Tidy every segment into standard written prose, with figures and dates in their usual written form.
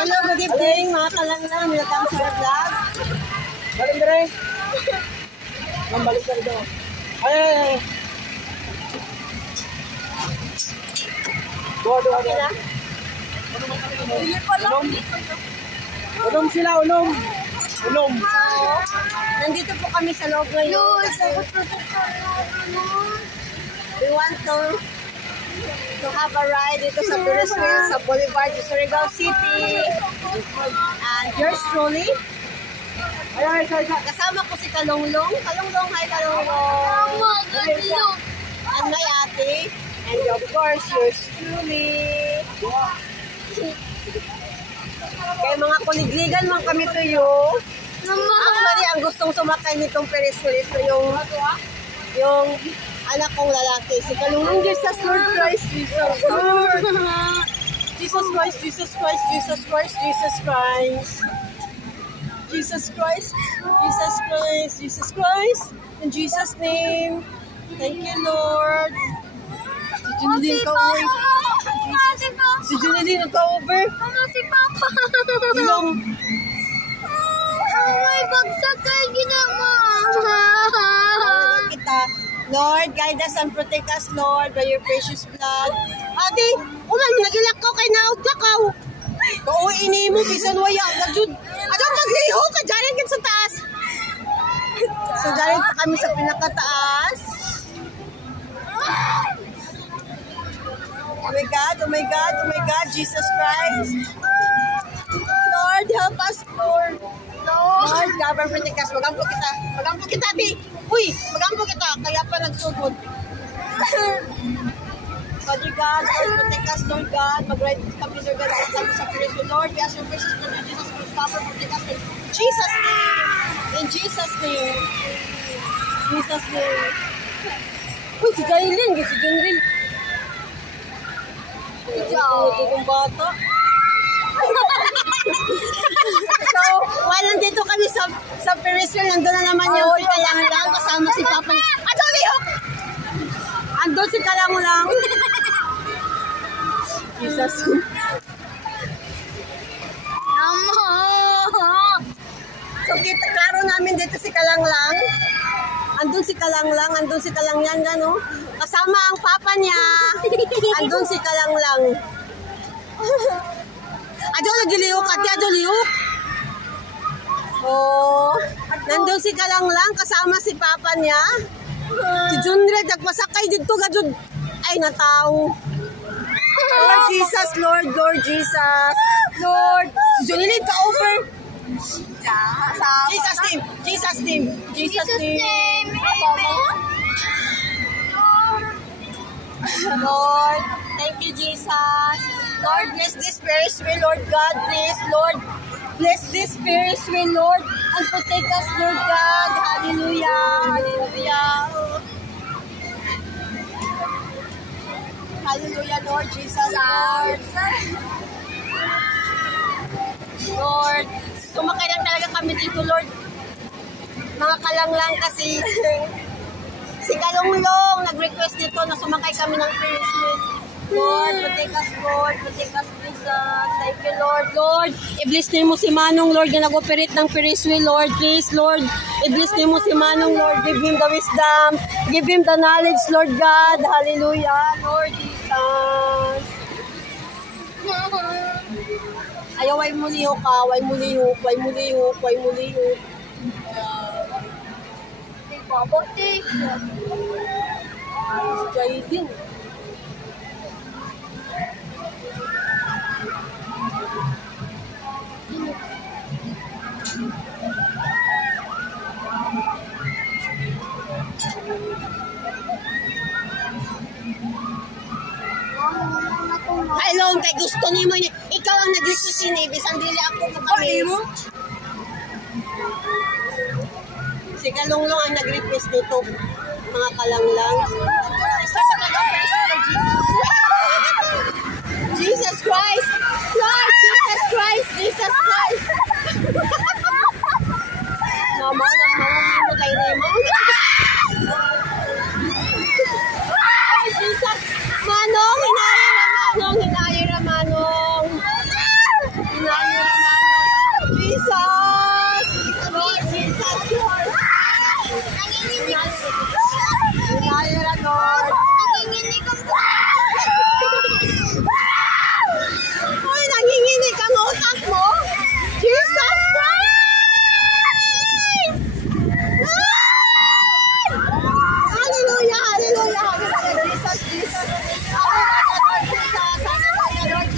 Hello, good evening mga kalanglang. Welcome sa our vlog. Balik na rin. Balik na rin daw. Ay. Doa. Ulom sila, ulom. Nandito po kami sa loob ngayon. We want to have a ride dito sa Ferris wheel sa Boulevard de Surigao City. And yours truly. Ay. Kasama ko si Kalonglong. Kalonglong, hi Kalonglong. And my ate. And of course, yours truly. Kaya mga kuligligan man kami tuyo. Actually, ang gustong sumakay nitong Ferris wheel ito yung anak kong lalaki. Si Kalungang Jesus Lord Christ, Jesus Lord. Jesus Christ, Jesus Christ, Jesus Christ, Jesus Christ. Jesus Christ, Jesus Christ, Jesus Christ. In Jesus' name. Thank you, Lord. Si Junilin ka over. Si Junilin ka over. Si Papa. Yung May bagsak kayo ginawa. kita. Lord, guide us and protect us, Lord, by your precious blood. Ate, uman, nagilak ko kay naot ka kaw. Kauwi mo, bisan waya. Adong nagliho ka, dyan ka sa taas. So, dyan pa kami sa pinakataas. Oh my God, oh my God, oh my God, Jesus Christ. Lord, help us, Lord. Lord, cover, protect us. Magampo kita, ate. Uy, magampo kita. Kaya pa nagsugod. Father God, Lord, protect us, Lord God. Mag-ride kami, Lord God, sa Ferris wheel. Lord, we ask your precious blood in Jesus Christ. Cover, protect us. In Jesus' name. In Jesus' name. Jesus' name. Uy, si Jailin, si Junril. Ito yung bata. So, while nandito kami sa Ferris wheel, nandun na naman yung si Kalanglang kasama si Papa niya. Andun yun! Andun si Kalanglang. Jesus. So, kita klaro namin dito si Kalanglang. Andun si Kalanglang, andun si Kalangyan, gano? Kasama ang Papa niya. Andun si Kalanglang. Adyo nagiliuk, adyo liuk. Oh, nandun si Kalanglang kasama si Papa niya. Si Junred nagpasakay dito gadud. Ay nataw. Lord Jesus, Lord Jesus. Lord, si Junred ka over. Jesus name, Jesus name, Jesus name. Lord, thank you Jesus. Lord, bless this Ferris wheel, Lord God, please, Lord. Bless this Ferris wheel, Lord, and protect us, Lord God. Hallelujah, hallelujah. Hallelujah, Lord Jesus, Lord. Lord, sumakay lang talaga kami dito, Lord. Mga kalanglang kasi si Kalonglong nag-request nito na sumakay kami ng Ferris wheel. Lord, protect us, Lord. Protect us, Jesus. Thank you, Lord. Lord, i-bless niyo mo si Manong, Lord, na nag-operate ng Ferris wheel, Lord. Please, Lord, i-bless niyo mo si Manong, Lord. Give him the wisdom. Give him the knowledge, Lord God. Hallelujah, Lord Jesus. Ayaw, way mo lihok ka. Way mo lihok, way mo lihok, way mo lihok. Babati. Si Jaidin. Ay, long, kay gusto niyo mo niya. Ikaw ang nag-request si Nevis. Ang dili ako sa kami. Si Kalonglong ang nag-request nito. Mga kalanglang. Jesus Christ! Lord, Jesus Christ! Jesus Christ! Mama, mo kay Nemo. Ay, Jesus! Manong, hinayang na Manong! Hinayang na Manong!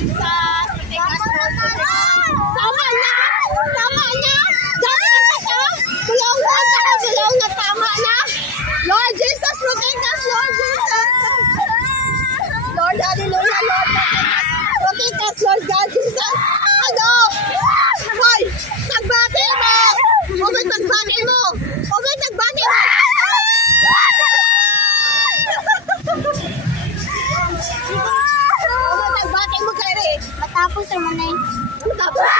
Jesus, protect us, Lord, protect us. Tama na! Tama na! Dami na ka! Bulaw na! Tama na! Lord Jesus, protect us, Lord Jesus! Lord, hallelujah, Lord, protect us, Lord God, Jesus! Ano? Hoy! Tagbati mo! Huwag tagbati mo! Huwag tagbati mo! Huwag tagbati mo, Clary! Matapos naman na yun. Matapos!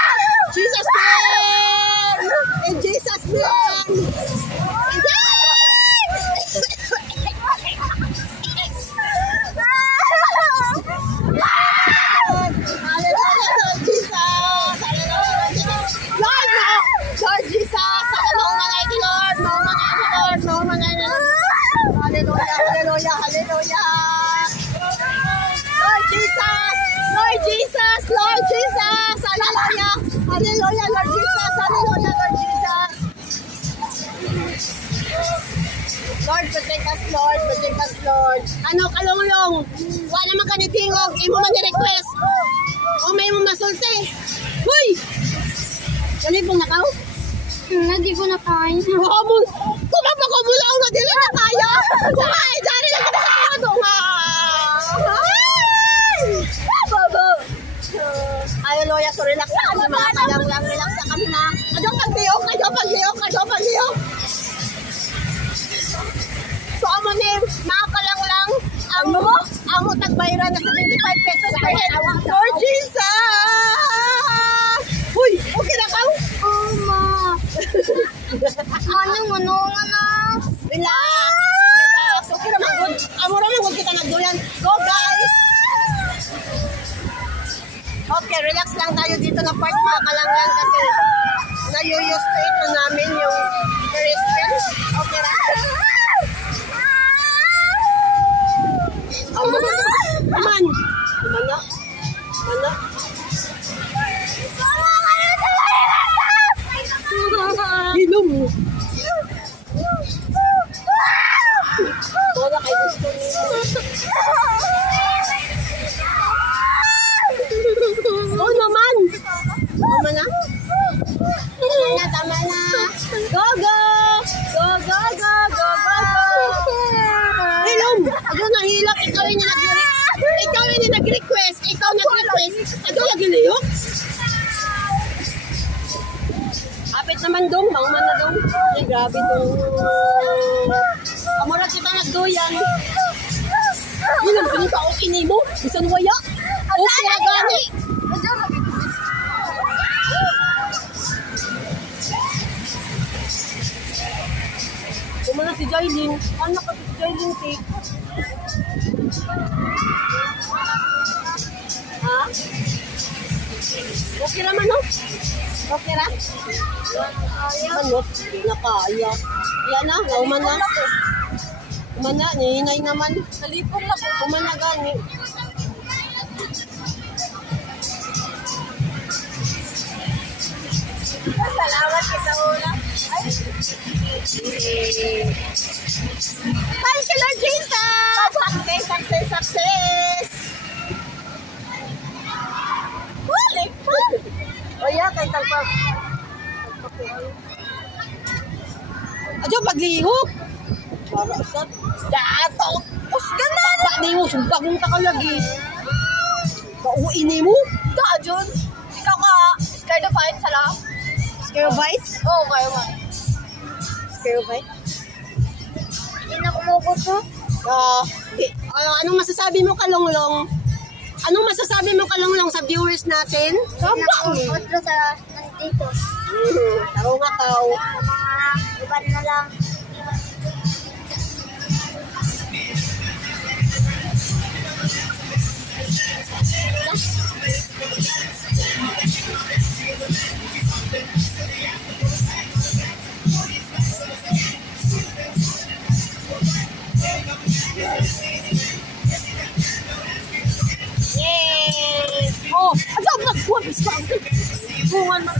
Jesus name! In Jesus name! Hallelujah, Lord Jesus. Hallelujah, Lord Jesus. Lord, protect us, Lord. Protect us, Lord. Ano, kalunglong? Wala naman ka ni Tingog. Imo man ni-request. O may mo masulti. Huy! Dali pong nakaw? Hindi ko na kaya. Kumapako mo lang na dili na kaya. Ay, dali lang kami sa kado nga. Babo. Hallelujah, so relax na kami mga kalang-lang. Relax na kami na. Kadyo pagliyok. So, amo ni, mga kalang-lang, ang utag-bayra na 75 pesos per head. Lord Jesus! Uy, okay na ka? Oma. Ano na? Relax. Okay naman, good. Amo naman, good kita nagduyan. Go, guys! Okay, relax lang tayo dito na part mga kalanglang kasi na-use to ito namin yung Ferris wheel. Okay na? Aman na. Hilom mo. Wala kayo gusto niyo. Oo naman. Tama na? Tama na. Go! Hilom! Ako nahilap. Ikaw yung nag-request. Ako nag-iliyok. Apit naman dong. Mauman na dong. Ay, grabe dong. Kamurat kita nagduyan. Hilom, pinita ako kinimo. Bisan waya. Okay na gani. Kumana si Jailin. Ano ka si Jailin, Tik? Ha? Okay naman, no? Okay na? Manot, hindi na kaya. Yan na, nauman na. Uman na, nihinay naman. Nalipong na po. Uman na gani. Salamat kita ulam. Thank you, Lord Jesus! Success! Balik pa! O yeah, kay tagpag. Adyo, paglihok! Para usap. Dato! Usgan na! Bani mo, sumpag mong takaw lagi. Pauin mo? Dajon! Ikaw ka, scared of heights, hala? Scared of heights? Oo, kayo nga. Scared of heights? Hindi na kumukot mo. Anong masasabi mo, Kalonglong? Anong masasabi mo, Kalonglong, sa viewers natin? Sobrang kumukot sa nandito. Taro nga tao. Mga iban na lang. Yes! Oh, asa magkuha bis ka? Bungan man.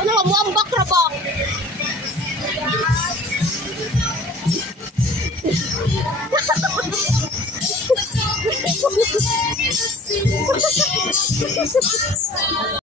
Ano mo ang bakrabak?